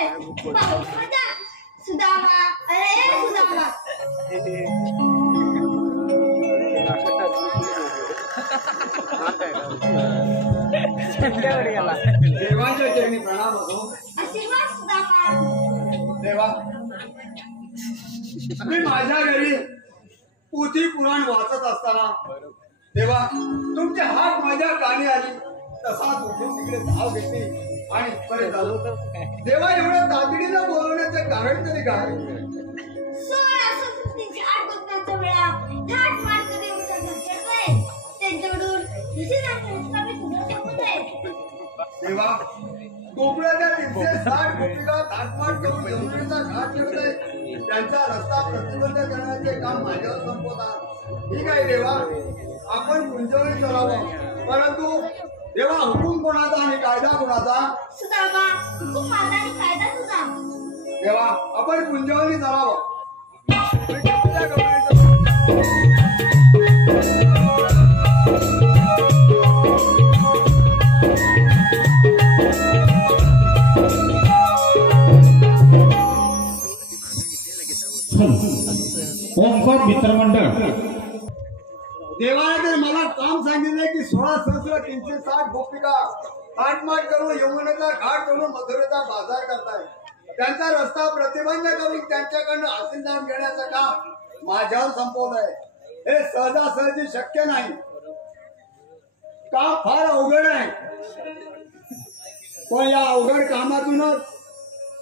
रे मजा सुदामा अरे सुदामा देवाच्या चरणी प्रणाम असो. आशीर्वाद सुदामा. देवा मी माझ्या घरी पोथी पुराण वाचत असताना देवा तुमची हाक माझ्या कानी आली. तसाच उठून तिकडे धाव घेतली आणि परत आलो. देवा एवढ्या तातडीनं बोलवण्याचे कारण तरी काय? 16:38 गोपनाचा वेळा थाट मार कधी उत्तर घातले त्यांच्याकडून दुसरी रात्र मी तुझं सांगत आहे. देवा कोकणाच्या 360 गोपिका थाटमाट करून यमुनेचा घाट चढताय. त्यांचा रस्ता प्रतिबंध करण्याचे काम माझ्यावर संपवतात. ठीक आहे देवा आपण गुंजवणी चालावं. परंतु देवा हुकूम कोणाचा आणि कायदा कोणाचा? सुदामा हुकूम माझा आणि कायदा तुझा. देवा आपण गुंजवणी चालावं. ओमकार मित्रमंडळ देवाने तर मला काम सांगितलंय की 16,360 गोपिका थाटमाट करून यमुनेचा घाट करून मथुरेचा बाजार करताय. त्यांचा रस्ता प्रतिबंध करून त्यांच्याकडनं आशीर्वाद घेण्याचं काम माझ्यावर संपवलंय. हे सहजासहजी शक्य नाही. काम फार अवघड आहे. पण या अवघड कामातूनच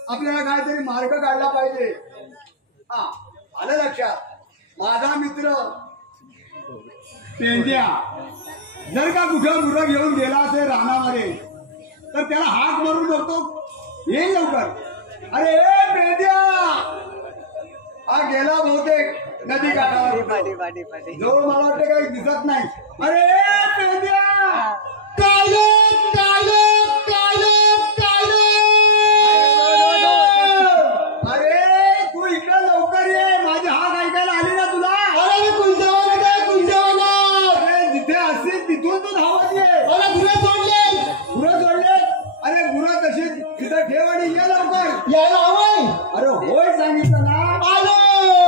आपल्याला काहीतरी मार्ग काढला पाहिजे. हा आलं लक्षात. माझा मित्र पेंद्या जर का कुठं मुलं घेऊन गेला असेल रानामध्ये तर त्याला हाक मारून बघतो येईल लवकर. अरे ए पेंद्या हा गेला बहुतेक नदी काठावर. जो मला वाटतं काही दिसत नाही. अरे ए पेंद्या अरे तू इकडे लवकर ये. माझी हाक ऐकायला आली ना तुला? जिथे असतील तिथून तू धावत ये. गुरं सोडले? अरे गुरं तशीच तिथं ठेव आणि ये लवकर. अरे होय सांगितलं ना. अरे ये.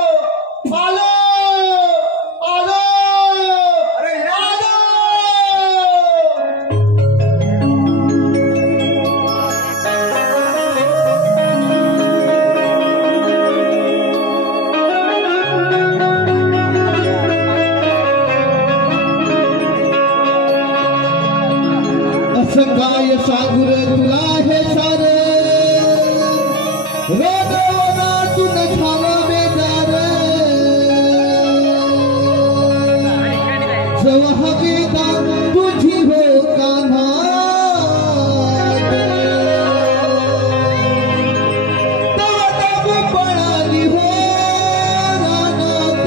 काय सांगू रे तुला हे सारे रोनातून झालं बेजार. जेव्हा हवेदा तुझी हो कान्हा तेव्हा दाबू पळाली हो रानात.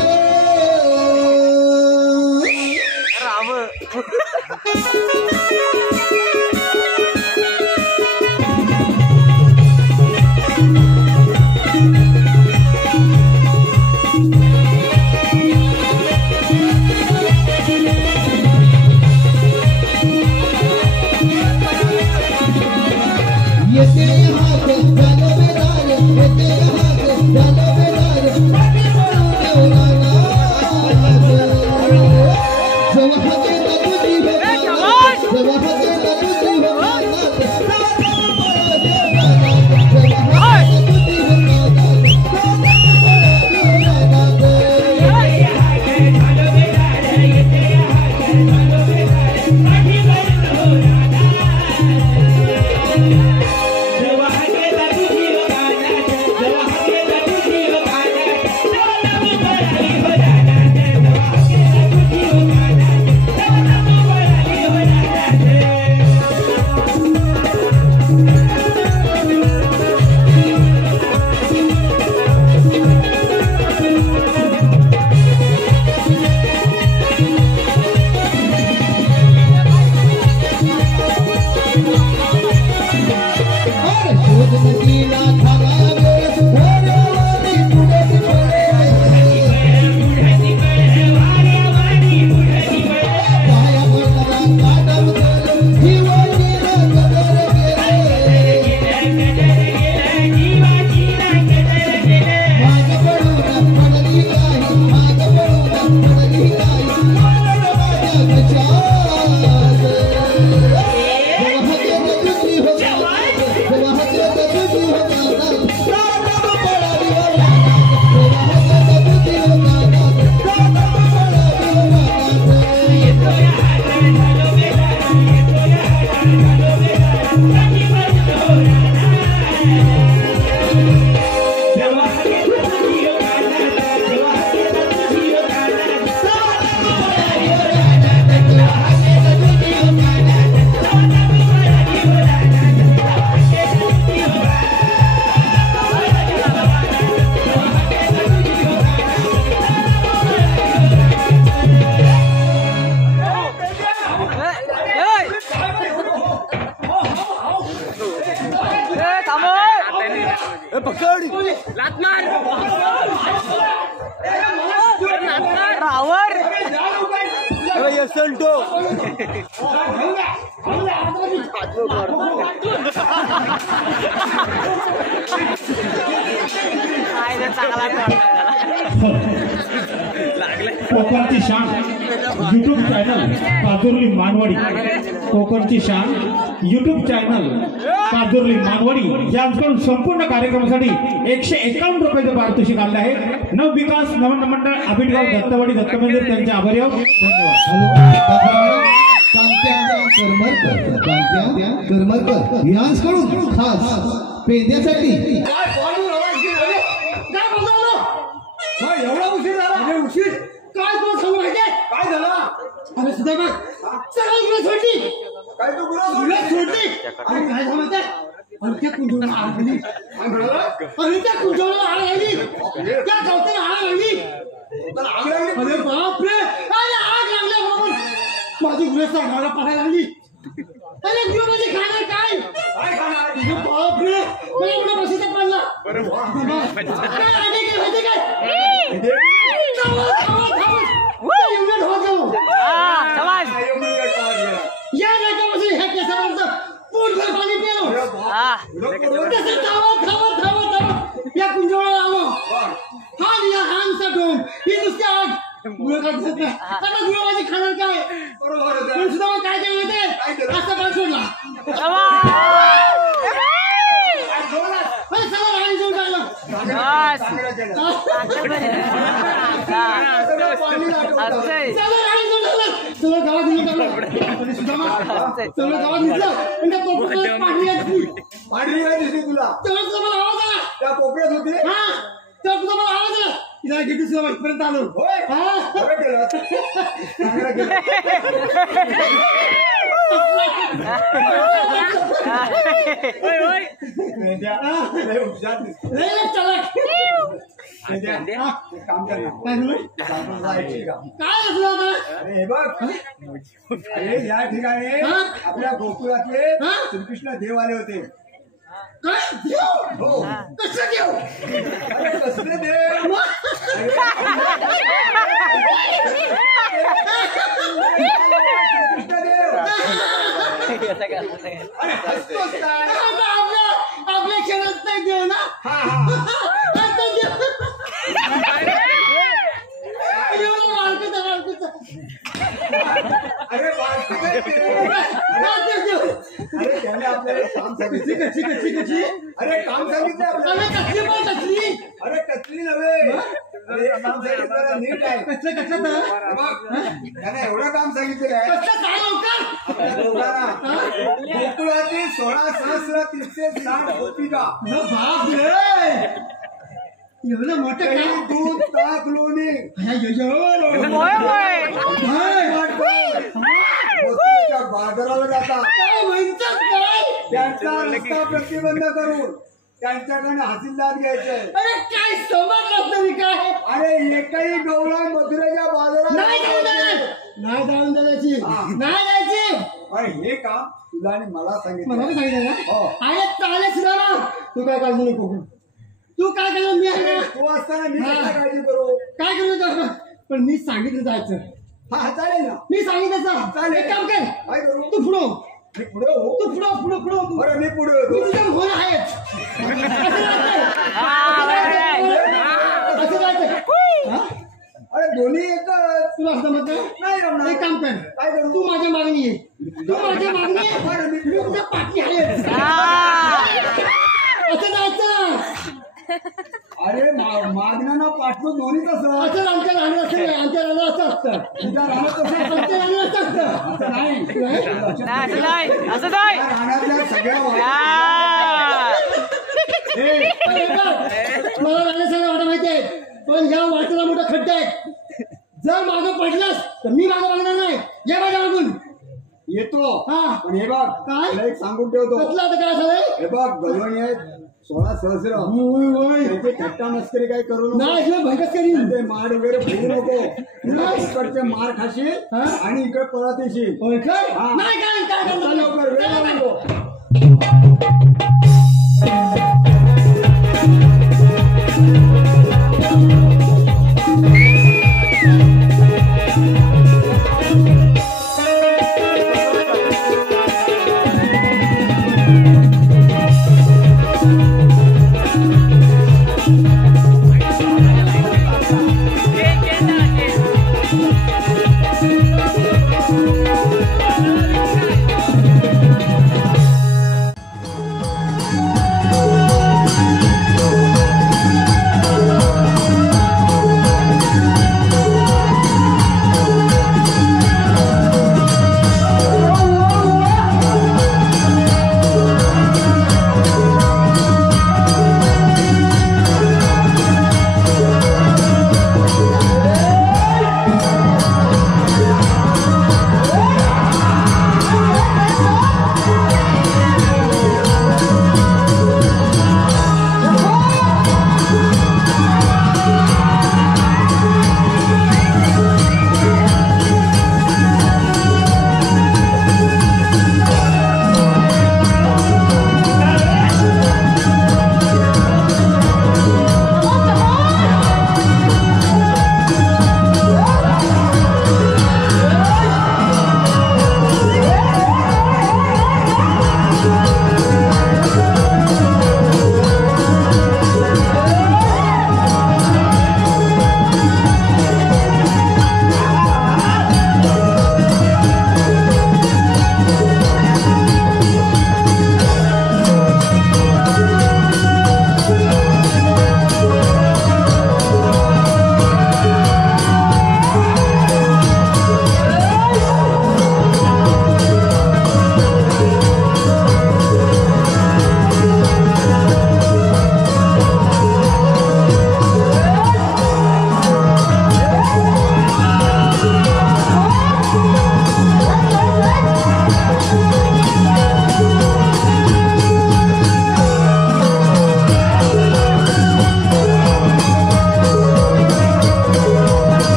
कोकणची शान युट्यूब चॅनल काजोर्ली मानवाडी. कोकणची शान युट्यूब चॅनल काजोर्ली मानवाडी यांच्याकडून संपूर्ण कार्यक्रमासाठी 151 रुपयाचं पारितोषिक आले आहे. नवविकास नवन मंडळ आबिटगाव दत्तवाडी दत्तमंदिर त्यांचे आभारी आहोत. करमरकर यांच्याकडून खास पेंद्यासाठी एवढा उशीर झाला. उशीर काय तुला सांगू माहितीये? काय झाला? अरे सुद्धा बघ सगळं गुन्हा सोडली. काय तू गुन्हा गुन्हा सोडली? सोडली. आणि काय झालं माहितीये? आणि त्या कुंजोळाला आग लागली. काय म्हणाला? आणि त्या कुंजोळाला आग लागली. त्या गवताला आग लागली. तर आग लागली. अरे बापरे, अरे आग लागल्याबरोबर माझी गुन्हा सांगायला पडायला लागली. अरे गुन्हा माझी खाणार काय? काय खाणार? अरे बापरे, मला गुन्हा बसायचा पडला. काय आधी काय माहिती काय? थांबा, थांबा, थांबा. ते एवढं ढोकावं. काय एवढं येतं आज? या नाकापासून ह्या केसापर्यंत पोटभर पाणी पिलो. तसं या कुंजोळाला आलो. हा निघा हा नुसता ढोंग. ही नुसती आग. गुळ काय दिसत नाही. आता गुळ माझी खाणार काय? पण सुद्धा मग काय केलं माहितीये? असा पाय सोडला. अरे सगळं राणी सोडून टाकलं. सगळं राणी सोडून टाकलं. सगळं गावात घेऊन टाकलं. आणि सुद्धा मग सगळं गावात घेतलं. आणि त्या पोपटाला पाणी घातली. पांढरी काय दिसली तुला? तेव्हा तुझा मला आवाज आला. त्या कोपऱ्यात होती. हा तेव्हा तुझा मला आवाज आला. तिला किती सुद्धा इथपर्यंत आलो. होय. हा बरं केलं. चांगलं केलं. लय हुशार दिसते. लय चलाक. एक काम कर ना. काय झालं? सांगतो ऐकशील का? काय असलं आता? अरे हे बघ. अरे या ठिकाणी हा? आपल्या गोकुळातले हा? श्रीकृष्ण देव आले होते. काय देव? हो. कसं देव? अरे कसले देव? श्रीकृष्ण देव. अरे हसतोस काय? आता आपल्या खेळत नाही देव ना. हा हा. आता देव. एवढं मालकीचं. अरे बाळकी काय ते? अरे त्याने आपल्याला काम सांगितलं. अरे काम सांगितलं आपल्याला. अरे कसली नव्हे. अरे काम सांगितलं नीट आहे. बघ, त्याने एवढं काम सांगितलेलं आहे आपल्या दोघांना. गोकुळातील 16,360 गोपिका. एवढं मोठं दही, काय? दूध, ताक, लोणी. गोकुळाच्या बाजाराला जातात. काय म्हणतात काय? त्यांचा रस्ता प्रतिबंध करून त्यांच्याकडे हसीलदार घ्यायचे. अरे काय समजलं तरी काय? अरे एकही गवळा मथुरेच्या बाजारात नाही जाऊन द्यायची. नाही जायची. अरे हे काम तुला आणि मला मला सांगितलं. पण सांगितलं ना. हो. अरे चालेल सुद्धा ना. तू काय काळजी नको. तू काय केलं मी आहे ना. तू असताना मी कसं काळजी करू? काय केलं पण मी सांगितलं जायचं. हा चालेल ना. मी सांगितलं चालेल. एक काम कर. काय करू? तू पुढं. मी पुढे हो. तू पुढं. बरं मी पुढे तू होतो. तुझ्या फोन आहेच. असं जायचं. अरे दोन्ही एकच. तुला असं म्हणतं नाही रमणार. एक काम कर. काय करू? तू माझ्या मागणी ये. बरं, मी मी तुझ्या पाठी आहे. असं जायचं. अरे मागण्यानं पाठवून दोन्ही कसं? असं आमच्या राहणं असं नाही. आमच्या राहणं असं असतं. तुझ्या राहण्यात कसं? आमच्या राहणं असं असतं. नाही. त्या राहण्यातल्या सगळ्या मला राहणं सगळं वाटत माहिती आहे. पण ह्या वाटेला मोठा खड्डा आहे. जर मागं पडलास तर मी मागं मागणार नाही. या माझ्या मागून येतो. हा. पण हे बघ काय? तुला एक सांगून ठेवतो. कसलं आता काय झालंय? हे बघ गवळणी आहेत 16 सहस्र. त्याची थट्टा मस्करी काही करू नको. नाही किंवा भयकच करीन. ते मार वगैरे फुगू नको. इकडचे मार खाशील हा? आणि इकडे परत येशील. होय काय? हा. नाही काय चल करणार लवकर वेळ लावू नको.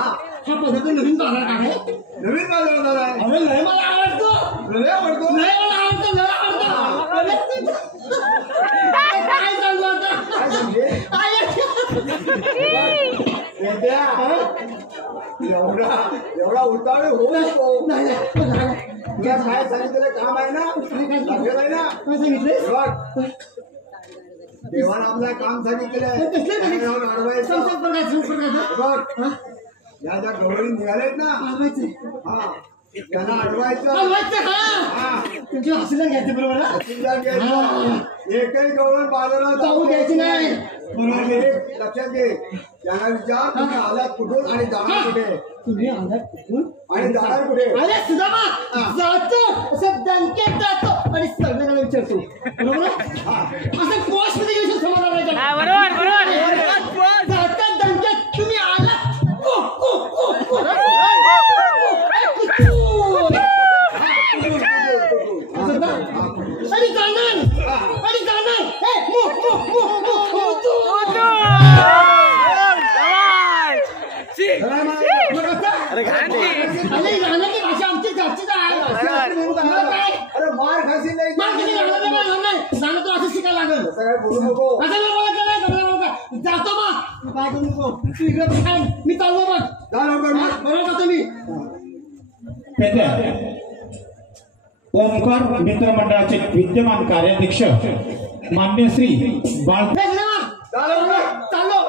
हा पदार्थ नवीन बाजार आहे. नवीन बाजार आहे. अरे लय मला आवडतो. लय आवडतो. लय मला आवडतो. लय आवडतो. काय सांगू आता. एवढा उतावळ होऊ नको. नाही तुला काय सांगितलेलं काम आहे ना. आहे ना. काय सांगितलं. देवानं आपलं काम सांगितलेलं आहे. या ज्या गवळी निघालेत ना हा त्यांना अडवायचं. तुमची हसीला घ्यायचं बरोबर. एकही गवळण बाजारात जाऊ द्यायची नाही. लक्षात घे. त्यांना विचार तुम्ही आलात कुठून आणि जाणार कुठे. तुम्ही आलात कुठून आणि जाणार कुठे. अरे सुदामा जातो असं दणकेत जातो आणि सगळ्यांना विचारतो बरोबर. असं कोश मध्ये घेऊन समाधान नाही. बरोबर जातात दणकेत तुम्ही आलात आणि जाणार आणि जाणार. अरे राहण्याची भाषा आमची घरचीच आहे. मार खाशील नाही. मार किती लागला नाही जाणं तर असं शिकायला लागल. असं काय बोलू नको. असं मला केलं जातो मग काय करू नको तू इकडे काय मी चाललो मग जा लवकर. बरोबर जातो मी. पेद्या ओमकार मित्र मंडळाचे विद्यमान कार्याध्यक्ष मान्य श्री बाळ जा लवकर. चाललो.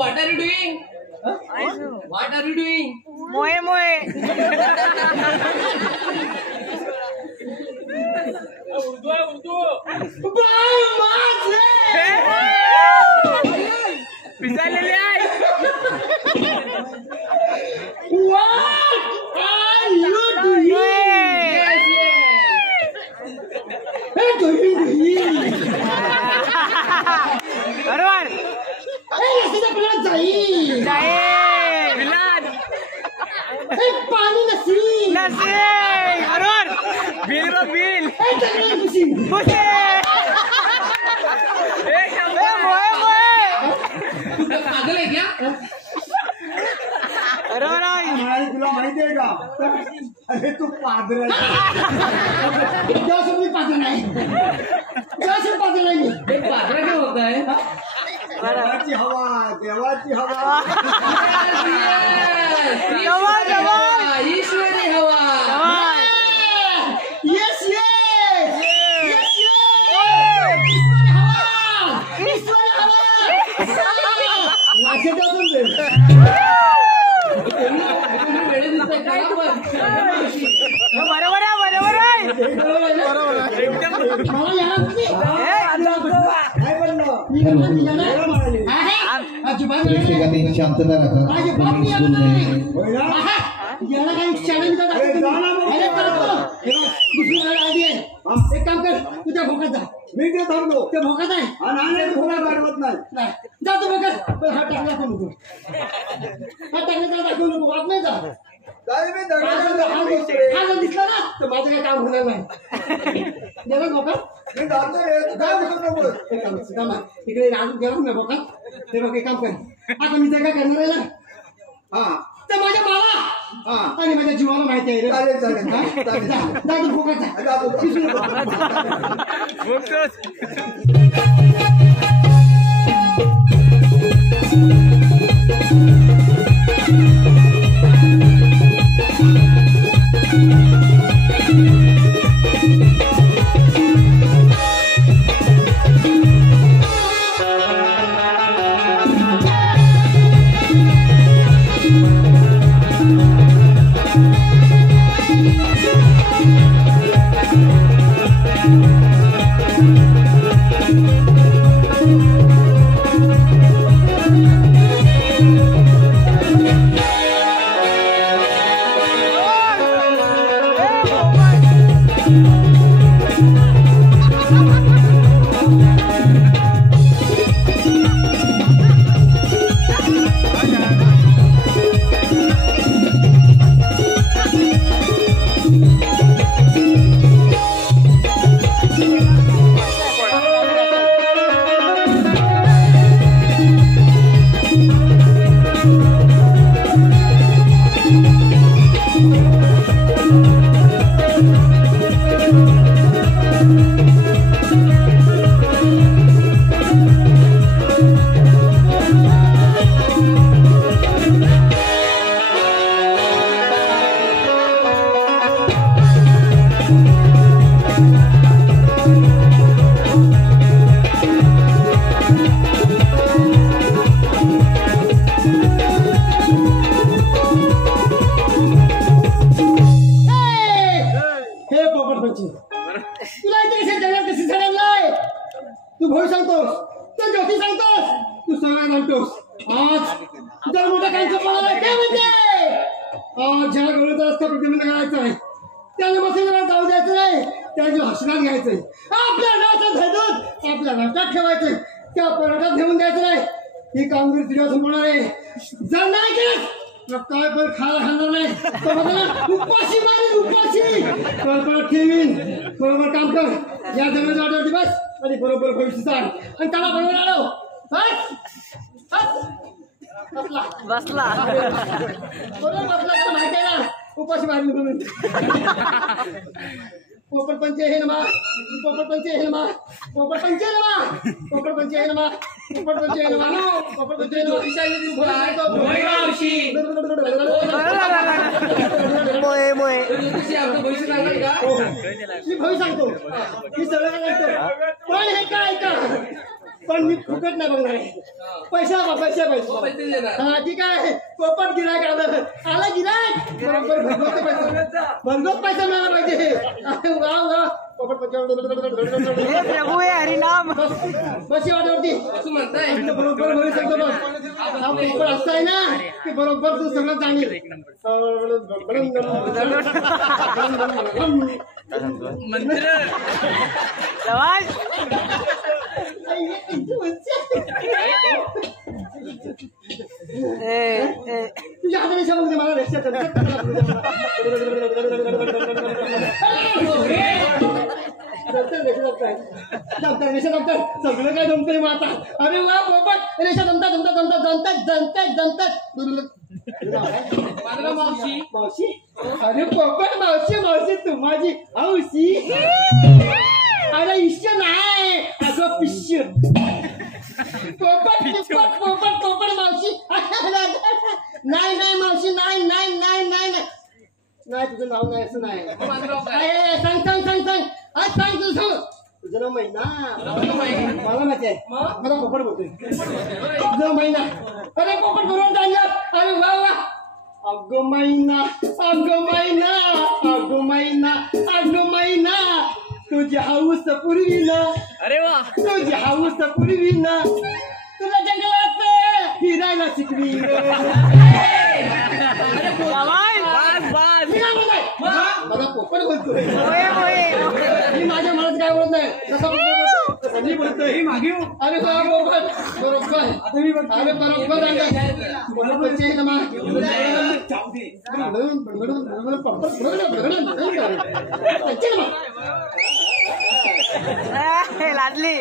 What are you doing? What are you doing? पाणी नसली पागल आहे क्या? तुला माहितीये का? अरे तू पादर मी पात्र नाही पात्र नाही मी पात्रा क्या होता है? देवाची हवा. देवाची हवा. ईश्वरी हवा. येस प्रेक्षकांनी शांतता राखा. कोणी बोलू नये. याला काही चॅलेंज एक काम कर तू त्या भोकात जा. मी ते थांबलो. त्या भोकात आहे आणि कोणा दाखवत नाही. जातो भोकात पण हा टाकला दाखवू नको. हा टाकला दाखवू नको. वाट नाही जा. काय मी हा जर दिसला ना तर माझं काही काम होणार नाही. गेला भोकात मी जातो रे. काय बोलत नको. एक काम कर, थांबा. तिकडे राजू गेला ना भोकात ते बघ एक काम कर. आता मी त्या काय करणार आहे ना हा तर माझ्या मला हा आणि माझ्या जीवाला माहिती आहे रे. चालेल चालेल चालेल. जा तू भोकात जा. Thank you. त्यांचं म्हणाला काय म्हणते ज्या गवळीचा रस्ता प्रतिबंध करायचा आहे त्याला बसलेला जाऊ द्यायचं नाही त्याची हसनात घ्यायचंय आपल्या नावाचा धैर्य आपल्या नाटात ठेवायचंय त्या पराठात घेऊन द्यायचं नाही ही कामगिरी तुझ्या समोर आहे जर नाही केलं तर काय पण खायला खाणार नाही तर मला उपाशी मारेल उपाशी परत ठेवीन बरोबर काम कर या जमिनीच्या वाट्यावरती बस आणि बरोबर भविष्य सांग आणि त्याला बरोबर आलो बसला बसला बरोबर बसला तर माहिती आहे ना उपाशी मारली म्हणून पोपट पंच हे नमा पोपट पंच हे नमा पोपट पंच हे नमा पोपट पंच हे नमा पोपट पंच हे नमा पोपट पंच हे मोये मोये मी भविष्य सांगतो मी सगळं काय सांगतो पण हे काय का पण मी फुकट नाही बघणार पैसा पैसे हा ठीक आहे पोपट गिरायक आला गिरायक बरोबर भरगोत पैसा मिळाला पाहिजे वा पोपट प्रभू हे हरिनाम बस वाट्यावरती बरोबर भविष्य सांगतो बस पोपट असं आहे ना की बरोबर तू सगळं जाणील मंत्र तुझ्या हाताने शब्द मला रेषा सगळं काय जमतंय मग आता अरे वा पोपट रेषा जमतात जमतात जमतात जमतात जमतात जमतात मावशी मावशी अरे पोपट मावशी मावशी तू माझी हौशी अरे इश्य नाही अगं पिश्य पोपट पोपट पोपट पोपट मावशी नाही नाही मावशी नाही नाही नाही नाही नाही तुझं नाव नाही असं नाही सांग सांग सांग सांग आज सांग तुझं नाव महिना मला माहिती आहे मला पोपट बोलतोय तुझं महिना अरे पोपट बरोबर जाणलं अरे वा वा अगं महिना अगं महिना अगं महिना अगं महिना तुझी हाऊस पूर्वीना अरे वा तुझी हाऊस पूर्वीना तुला जंगलात फिरायला शिकवी मला पोपट बोलतोय मी माझ्या मनात काय बोलत नाही तसा मी बोलतोय अरे पोपट बरोबर अरे बरोबर लादली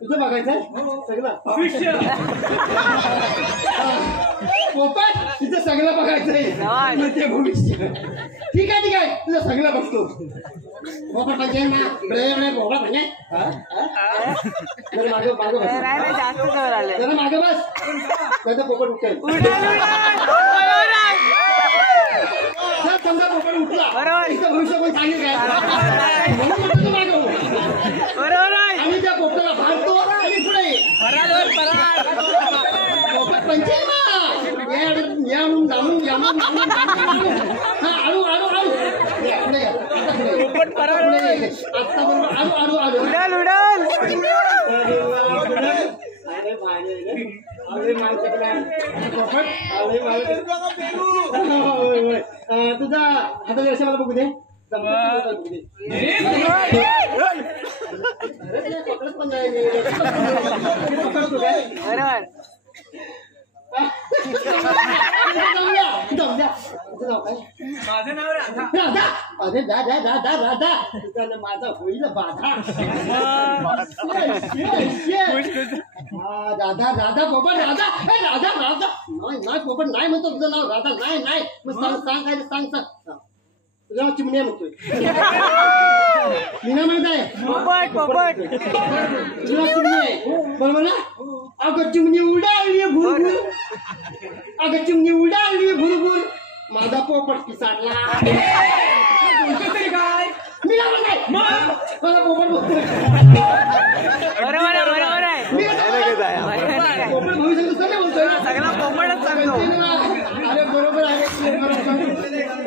तुझं बघायचंय सगळं पोपट तुझं सगळं बघायचंय ते भविष्य ठीक आहे तुझं सगळं बघतो पोपट म्हणजे ना पोपट म्हणजे मागं मागं बस जास्त जवळ आले जरा मागं बस त्याचं पोपट उठेल समजा पोपट उठला इथं भविष्य कोण सांगेल काय म्हणून म्हणतो तू मागं बरोबर आहे आणि त्या पोपटाला भांडतो आणि पुढे पोपट पंचे आळू आळू आळू पोपट परार आता बरोबर आळू आळू आळू उडाल उडाल अरे तुझा हाताच्या रेषा मला बघू दे बरोबर माझं नाव राधा राधा अरे दादा दादा राधा तुझ्याने माझा होईल बाधा राधा राधा पोपट राधा राधा राधा नाही पोपट नाही म्हणतो तुझं नाव राधा नाही नाही मग सांग सांग काय सांग सांग तुझं नाव चिमण्या म्हणतोय मीना म्हणत आहे पोपट पोपट तुझं नाव चिमणी आहे बरोबर ना अगं चिमणी उडाली भुरभुर अगं चिमणी उडाली भुरभुर माझा पोपट पिसाडला काय मीना म्हणत आहे मला पोपट बोलतोय बरोबर आहे बरोबर आहे पोपट भविष्य सगळं बोलतोय ना सगळा पोपटच सांगतो अरे बरोबर आहे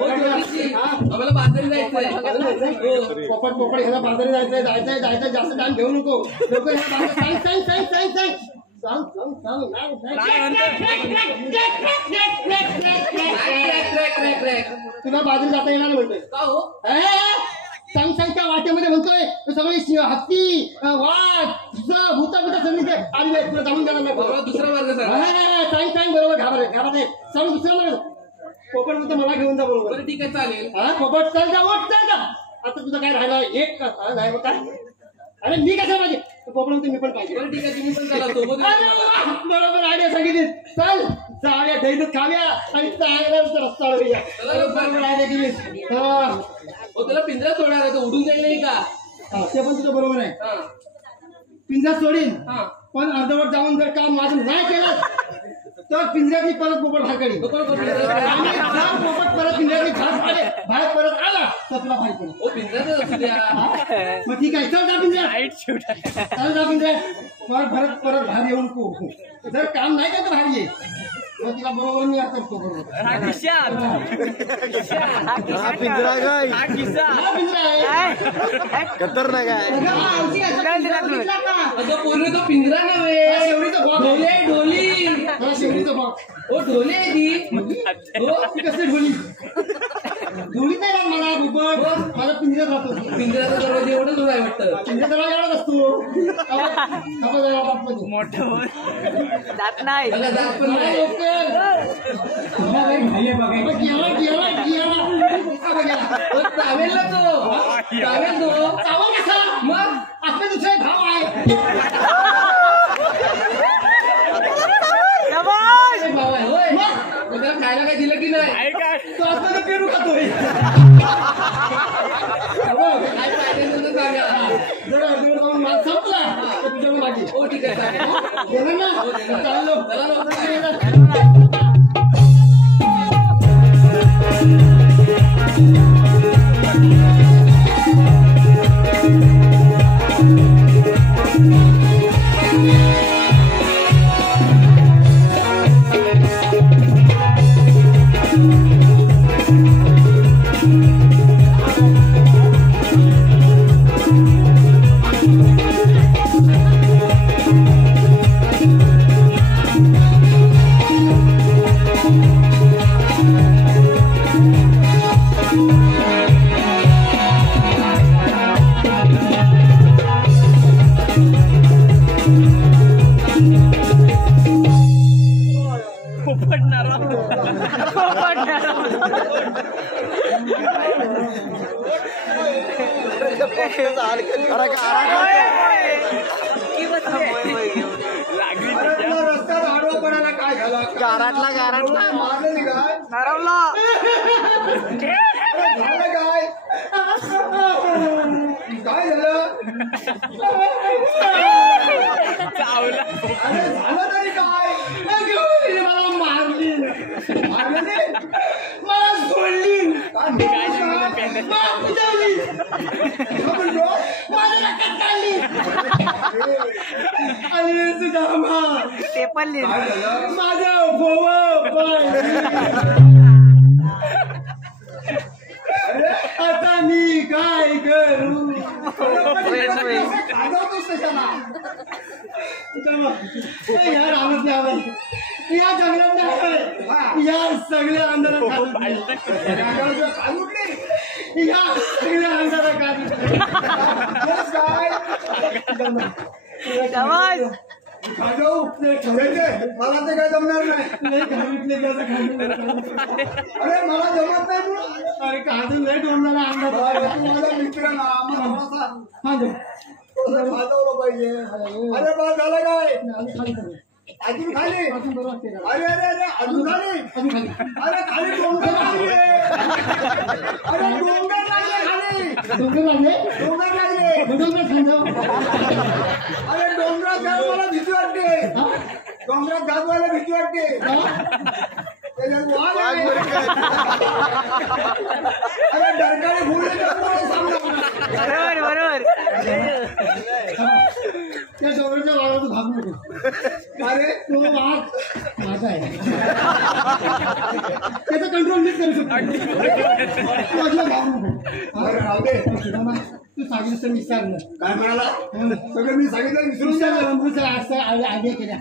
आम्हाला बाजारी जायचंय पोपट पोपट ह्याला बाजारी जायचंय जायचंय जायचंय जास्त टाइम घेऊ नको लोक ह्याला सांग सांग सांग सांग सांग सांग सांग सांग नाही, नाही. तुला बाजूला जाता येणार नाही म्हणतोय का हो सांग सांगच्या वाटेमध्ये म्हणतोय सगळी हत्ती वाघ भूता बिता सगळी ते आली तुला जाऊन देणार नाही बाबा दुसरा मार्ग सर सांग सांग बरोबर घाबरत नाही सांग दुसरा मार्ग पोपट म्हणतो मला घेऊन जा बरोबर बरं ठीक आहे चालेल हा पोपट चल जा ओट चल जा आता तुझं काय राहिलं एक का नाही काय अरे मी कसं पाहिजे पोपट म्हणतो मी पण पाहिजे बरं ठीक आहे तुम्ही पण चला सोबत अरे वा, बरोबर आयडिया सांगितली चल जाऊया दैनत खाव्या आणि चांगला रस्ता लावूया. बरोबर आयडिया केली हा हो त्याला पिंजरा सोडणार आहे तो उडून जाईल नाही का हा, ते पण तुझं बरोबर आहे हा पिंजरा सोडीन हा पण अर्धवट जाऊन जर काम माझं नाही केलं तर पिंजऱ्यातली परत पोपट बाहेर काढीन आणि जर पोपट परत पिंजऱ्यातली बाहेर परत आला तर तुला बाहेर पडेल हो पिंजराच असू द्या मग ठीक आहे चल जा पिंजऱ्यात चल जा पिंजऱ्यात परत परत बाहेर येऊन को जर काम नाही का तर बाहेर ये मग तिला बरोबर मी आता बरोबर हा पिंजरा काय हा किस्सा हा पिंजरा आहे खतरनाक आहे अगं पूर्ण तो पिंजरा नव्हे हा, शेवटीचा बॉक्स ढोले ढोली हा, शेवटीचा बॉक्स हो ढोले आहे ती हो ती कसली ढोली ढोली नाही ना मला बुबट माझा पिंजऱ्यात राहतो पिंजराचा दरवाजा एवढं दूर आहे वाटतं पिंजऱ्यात एवढाच असतो खावा जायला बापमध्ये. मोठं जात नाही त्याला जात पण नाही, नाही लवकर. अबे, गेला, गेला, गेला. अबे, गेला. हो, चावेल ना तो चावेल तो चावा कसा? मग आपले दुसरे भाव आहे शाबास! अरे भाऊ आहे होय मग मग त्याला खायला काय दिलं की नाही तो आतमध्ये पेरू खातोय काय पाहिजे म्हणून सांगा जर अर्धवट जाऊन माल संपला तर तुझ्याकडे मागे हो ठीक आहे चालेल गेलं ना चाललो चला लवकर. रस्त्यात आडवा पडायला काय झाला गाराटला मारलेली काय नरवला झालं काय काय झालं अरे झालं तरी काय मला मारली मारलेली मला सोडली काय मला पिटवली म्हणतो माझ्या रक्तात काढली आणि सुदामा ते पण लिहिलं. काय झालं माझं भोव आता मी काय करू गाजवतोस कशाला या रामच नाही आवाज या जंगलात नाही आवाज. या सगळ्या आंदोलन गाजवतो काय उठली या सगळ्या आंदोलन काय शाबास! गाजव मला ते काय जमणार नाही अरे मला जमत नाही तू अरे काजून लय डोंबला अंगात तू माझा मित्र ना आम्हाला थोडासा गाजवलं पाहिजे अरे बा झालं काय अजून खाली अरे अरे अरे अजून खाली अरे खाली डोंगर लागले अरे डोंगर लागले खाली डोंगर लागले डोंगर लागले डोंगर खांदव अरे डोंगरात जायला मला भीती वाटते डोंगरात गाजवायला भीती वाटते त्याच्यात वाघ आहे अरे डरकाळी फुले तर मला सांगा बरोबर त्या डोंगरच्या वाघाला तू घाबरू नको अरे तो वाघ माझा आहे त्याचा कंट्रोल मीच करू शकतो वाघला घाबरू नको अरे राहू दे सुदामा तू सांगितलं मी सांगलं काय म्हणाला सगळं मी सांगितलं विसरून आयडिया केल्या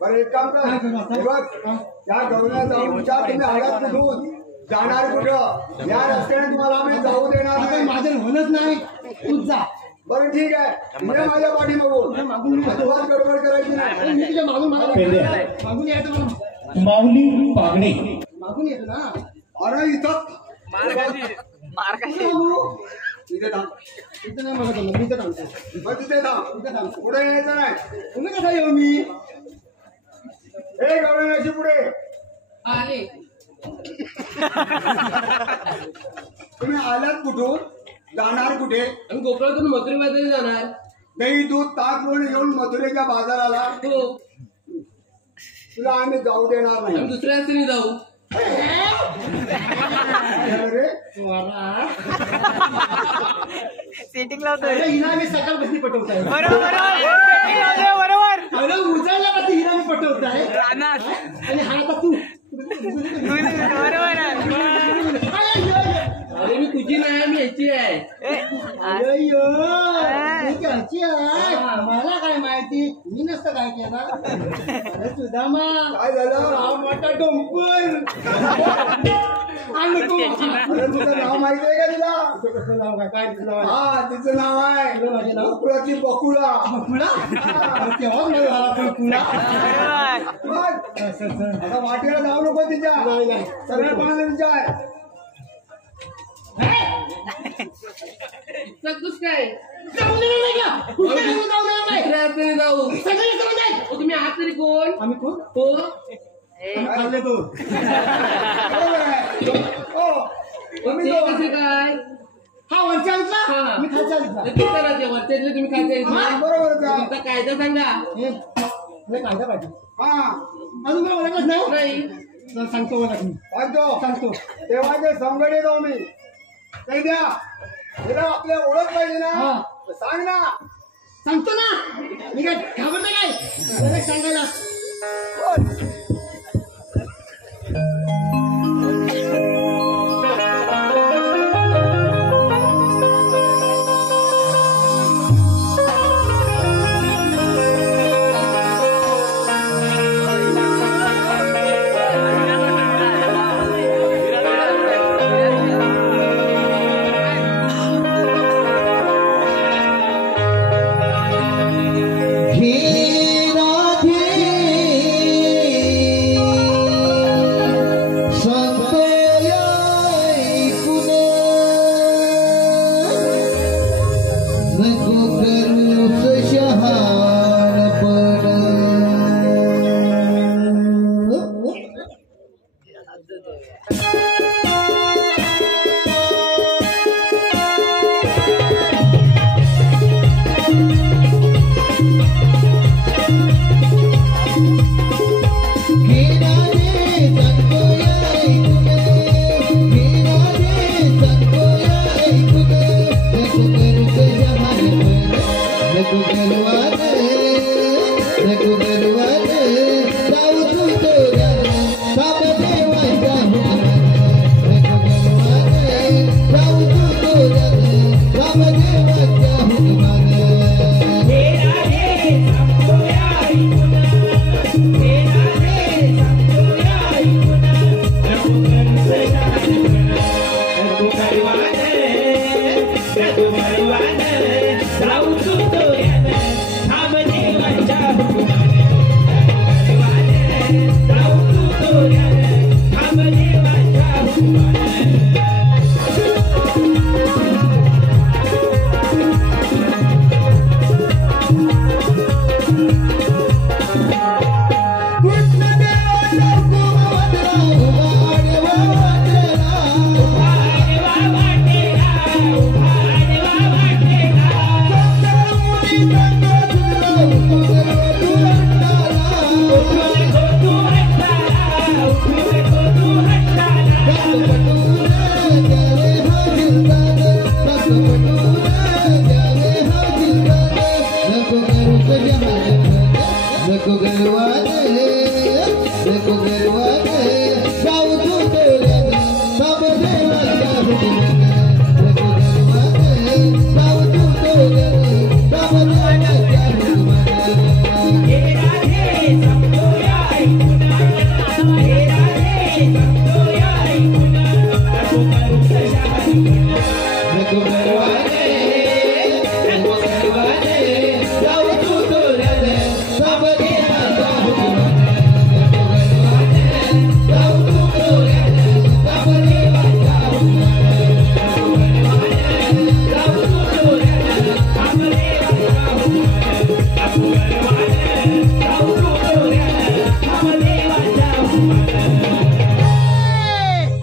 बरं एक काम कर हे बघ त्या गवळ्या जाऊन तुम्ही आगात कुठून जाणार कुठं या रस्त्याने तुम्हाला आम्ही जाऊ देणार आता नाही माझं होणच नाही तूच जा बरं ठीक आहे ये माझ्या पाठी मागून अजिबात गडबड करायची नाही मी तुझ्या मागून मागून यायचं मला माऊली पागणे मागून येतो ना अरे इथं मागू तिथे थांब इथं नाही बघत मी इथं थांबतो मग तिथे थांब इथं थांबतो पुढे यायचं नाही तुम्ही कसा येऊ मी हे गवळ्याची पुढे आले तुम्ही आलात कुठून जाणार कुठे आम्ही गोकुळातून मथुरेमध्ये जाणार. दही दूध ताक लोणी घेऊन मथुरेच्या बाजाराला हो तुला आम्ही जाऊ देणार आम्ही नाही दुसऱ्या रस्त्याने जाऊ. अरे सेटिंग लावतोय. हिला मी सकाळ बसली पटवताय बरोबर setting लावतोय, बरोबर. अरे उजाडला का हिला मी पटवताय रानात. आणि हा आता तू बरोबर आहे. अरे मी तुझी नाही मी ह्याची आहे. अय्यो, ही घरची आहे. मला काय माहिती मी नसतं काय केलं अरे सुदामा काय झालं हा मोठा डोंगर आणि तू अरे तुझं नाव माहिती आहे का तुला तुझं कसं नाव काय तुझं नाव आहे? हा तिचं नाव आहे तुझं माझे नाव गोकुळाची बकुळा बकुळा तेव्हाच नाही झाला पण कुळा बघ, असं आता वाटेला जाऊ नको तिच्या नाही नाही सरळपणाने विचार सगळंच काय जाऊ देणार नाही का? कुठे जाऊ देणार नाही? दुसऱ्या रस्त्याने जाऊ. सगळे समज आहे. हो, तुम्ही आहात तरी कोण? आम्ही कोण हो खाल्ले तो बरोबर आहे. हो, तुम्ही ते दोन. कसे काय हा वरच्या अंतला हा. मी खालच्या अंतला ते करायचे वरच्यातले तुम्ही काय हा, करायचे बरोबर आहे. तुमचा कायदा सांगा. हे हे कायदा पाहिजे हा अजून मला ओळखच नाही नाही तर सांगतो ओळख मी सांगतो तेव्हा ते संगडे जाऊ मी ते द्या तिला आपल्या ओळख पाहिजे ना हा. सांग ना सांगतो ना मी काय घाबरतो काय ओळख सांगायला Sabe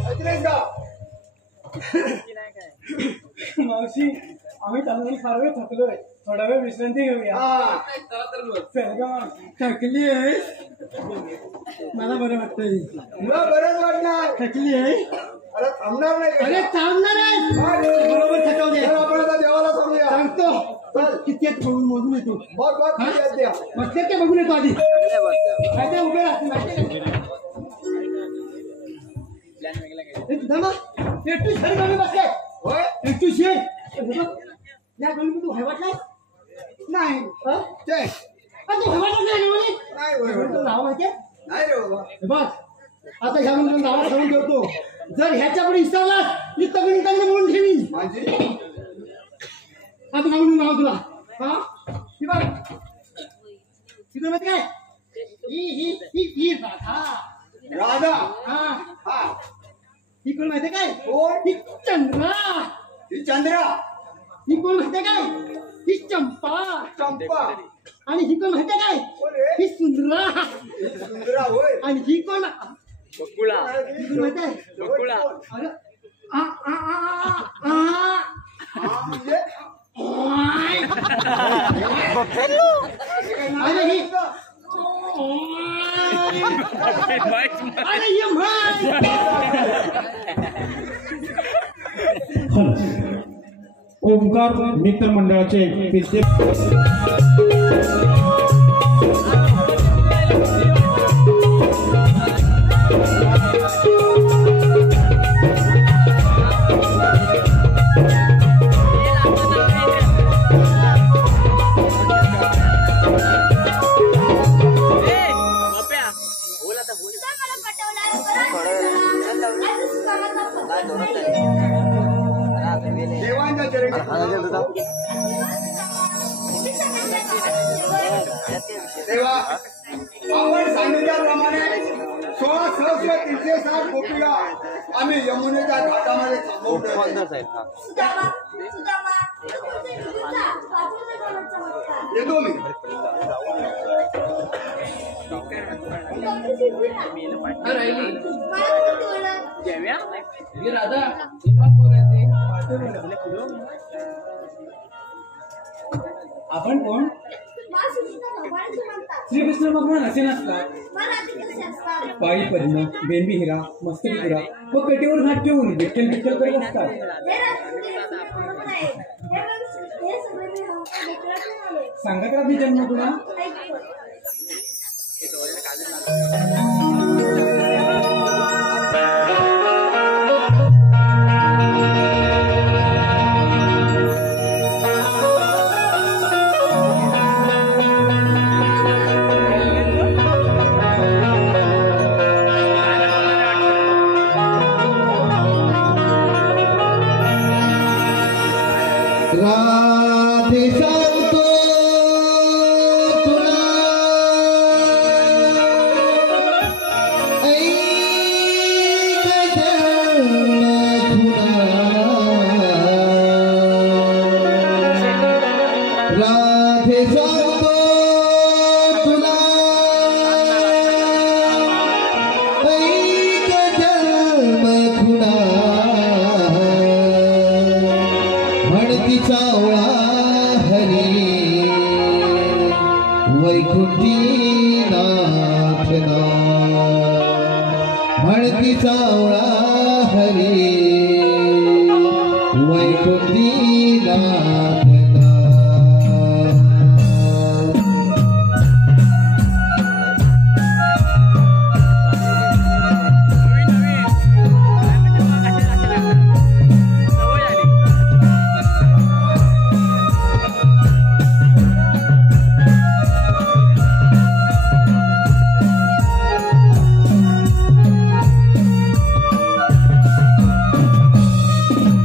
ऐकलेस का? मावशी आम्ही चालून फार वेळ थकलोय, थोडा वेळ विश्रांती घेऊया. हा. चल ग मावशी. थकली आहे, मला बरं वाटतंय. तुला बरंच वाटणार. थकली आहे. अरे थांबणार नाही का? अरे थांबणार आहे, बरोबर थकवले. चल आपण आता देवाला सांगूया. सांगतो. चल किती आहेत बघून मोजून येतो. बघ बघ किती आहेत द्या. मग ते बघून येतो आधी. काय ते उभे राहते माहिती का? एकटू शहर कमी बसले. होय? एकटू शहर या गणपती तू हवाट नाही. ते तू हवाट नाही म्हणे. नाही होय, होय. तुझं नाव माहितीये? नाही रे बाबा. हे बघ आता ह्या म्हणून नावाला सांगून ठेवतो. जर ह्याच्या पुढे विसरलास मी तगडी म्हणून ठेवीन. माझी आता म्हणून नाव तुला. हा ही बघ तिथं माहिती काय? ही राधा. राधा. हा हा. ही कोण माहितीये काय? कोण? ही चंद्रा. ही चंद्रा. ही कोण माहितीये काय? ही चंपा. चंपा. आणि ही कोण माहितीये काय? कोण रे? ही सुंदरा. ही सुंदरा होय. आणि ही कोण? बकुळा. ही कोण माहितीये? बकुळा. अरे म्हणजे अरे ही अरे ये म्हण. ओंकार मित्र मंडळाचे विद्या देवांच्या चरणी देवा आपण सांगितल्याप्रमाणे 16,360 गोपिका आम्ही यमुनेच्या घाटामध्ये थांबवतो. येतो मी. राधा आपण कोण? श्रीकृष्ण भगवान असे नसतात. पायी पद्म, बेंबी हिरा, मस्तकी हिरा व कटेवर घाट ठेवून विठ्ठल विठ्ठल करत असतात. सांगत राहते जन्म तुला. राधे सांगतो तुला ऐक जन्मधुना. राधे सांगतो तुला ऐक जन्मधुना. म्हणती चावळा हरी वैकुंठी नाथना. म्हणती चावळा हरी वैकुंठी नाथना.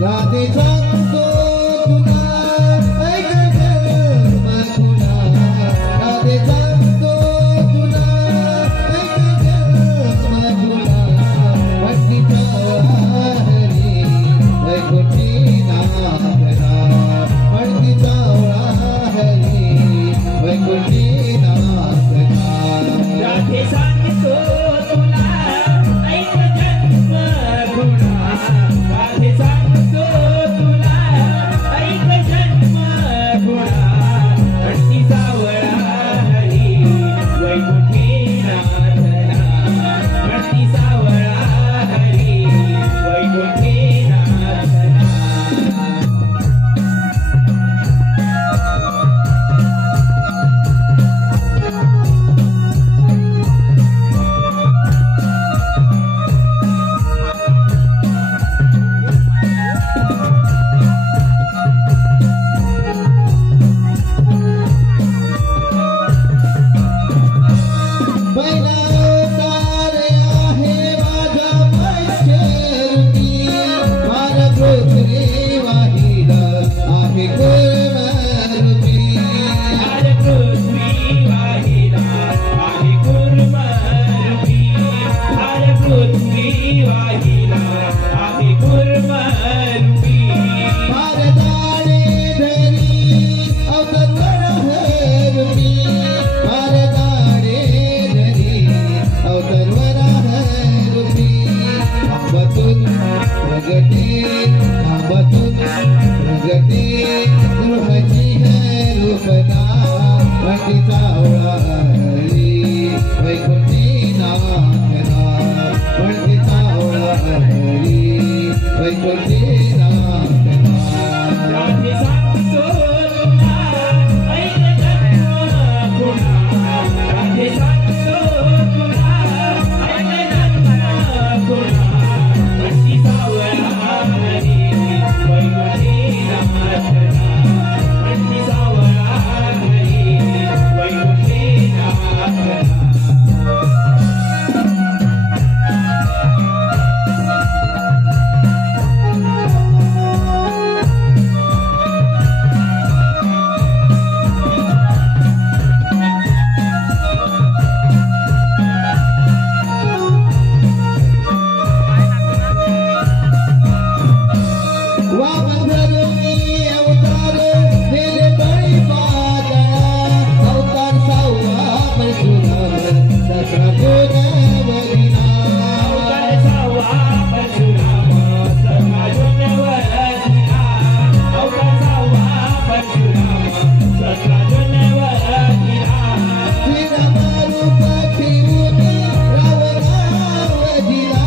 राधे सांगतो तुला वाहिला आहे कुर्मरूपी भारताने धरी अवतरवर हरपी भारताने धरी अवतरवर हरपी थांबतून प्रगती थांबतून प्रगती गृहाची रूपना वंदिता ओळाली वैकुंठी नाथना वंदिता ओळाली वैकुंठी नाथना राधे सांगतो तुला ऐक जन्म पुन्हा राधे सांगतो तुला ऐक जन्म पुन्हा वंदी सावळा हरी वैकुंठी नाथना वंदी सावळा हरी वैकुंठी नाथना वामनधरुणी अवतार दिले बळी पादळा अवतार सावळा परशुराम दसरा गोदावरीना अवतार सावा परशुराम सखा जुनवरला अवतार सावा परशुराम सखा जुनवरला श्रीराम रूप ठेवून रावणावधिला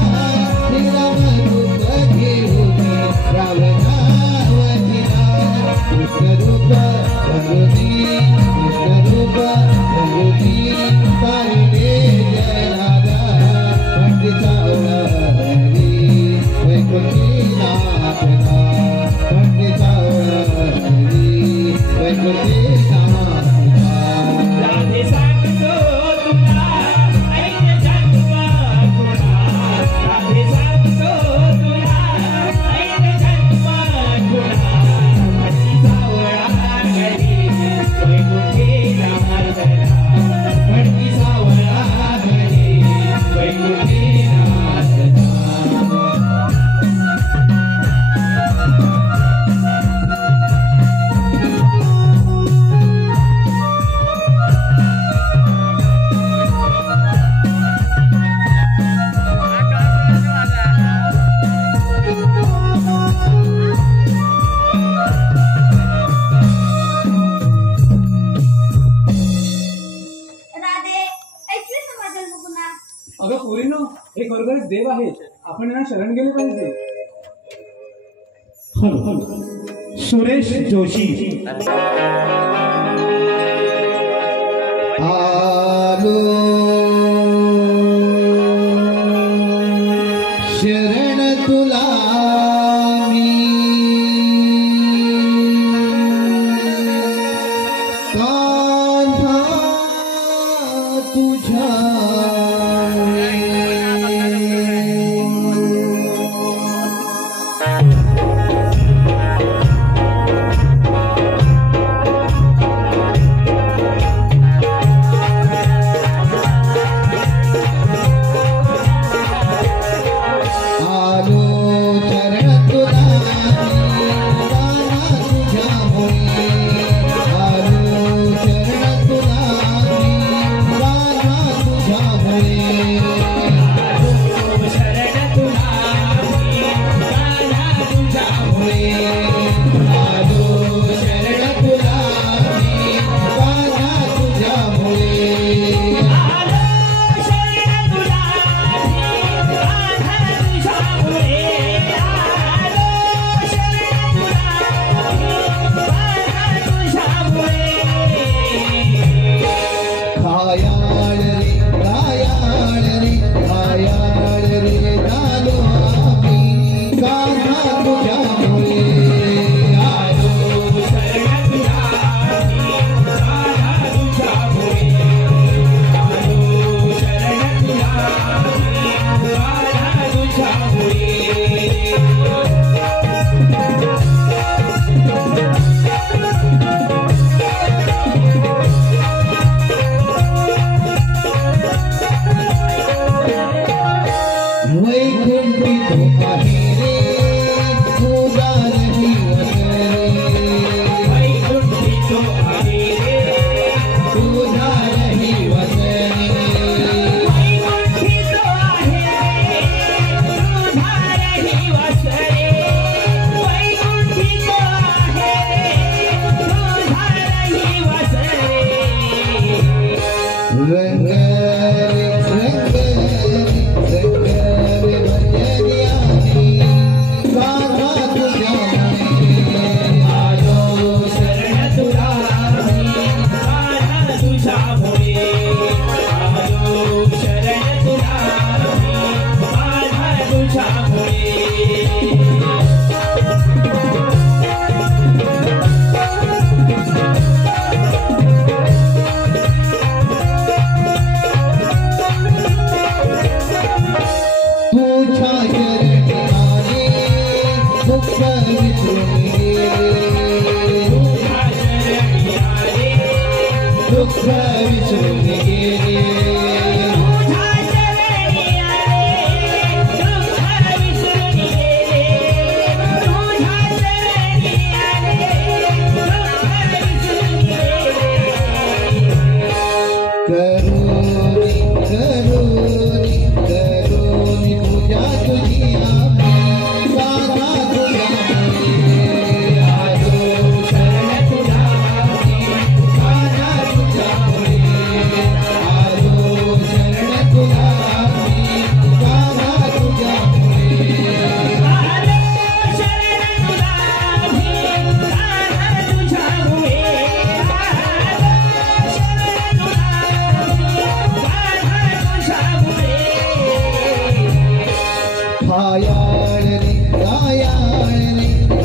श्रीराम रूप ठेवून रावणावधिला कृष्ण रूप रघुनी कृष्ण रूप रघुनी पाहिले जयराधा पंडिता ओळखली वैकुंठी नाथना पंडिता ओळखली वैकुंठी नाथना राधे सांगतो तुला ऐक जन्म पुन्हा राधे सांगतो तुला ऐक जन्म पुन्हा वंदी सावळा हरी वैकुंठी नाथना वंदी सावळा हरी वैकुंठी नाथना राधे ऐकलीस ना माझं पुन्हा अगं पोरीनो हे खरोखरच देव आहेत आपण यांना शरण गेले पाहिजे हॅलो सुरेश जोशी आलो शरण तुला मी कान्हा तुझ्या वैकुंठी तो आहे रे तुझा रही वसरे वैकुंठी तो आहे रे तुझा रही वसरे वैकुंठी तो आहे रे तुझा रही वसरे वैकुंठी तो आहे रे तुझा रही वसरे रंग रंग रंग भजनिया गाथा तुझ्या आलो शरण तुला माझा तुझ्यामुळे आलो शरण तुला माझा तुझ्यामुळे तुझ्या चरणी आले दुःख विसरून गेले तुझ्या चरणी आले दुःख विसरून गेले तुझ्या चरणी आले दुःख विसरून गेले तुझ्या चरणी आले दुःख विसरून गेले करुणी करुणी पूजा तुझी आम्ही गाथा तुझ्या आलो शरण तुला गाथा तुझ्यामुळे आलो शरण तुला गाथा तुझ्यामुळे आलो शरण तुला गाथा तुझ्यामुळे आलो शरण तुला गाथा तुझ्यामुळे हायाळ रे गायाळ रे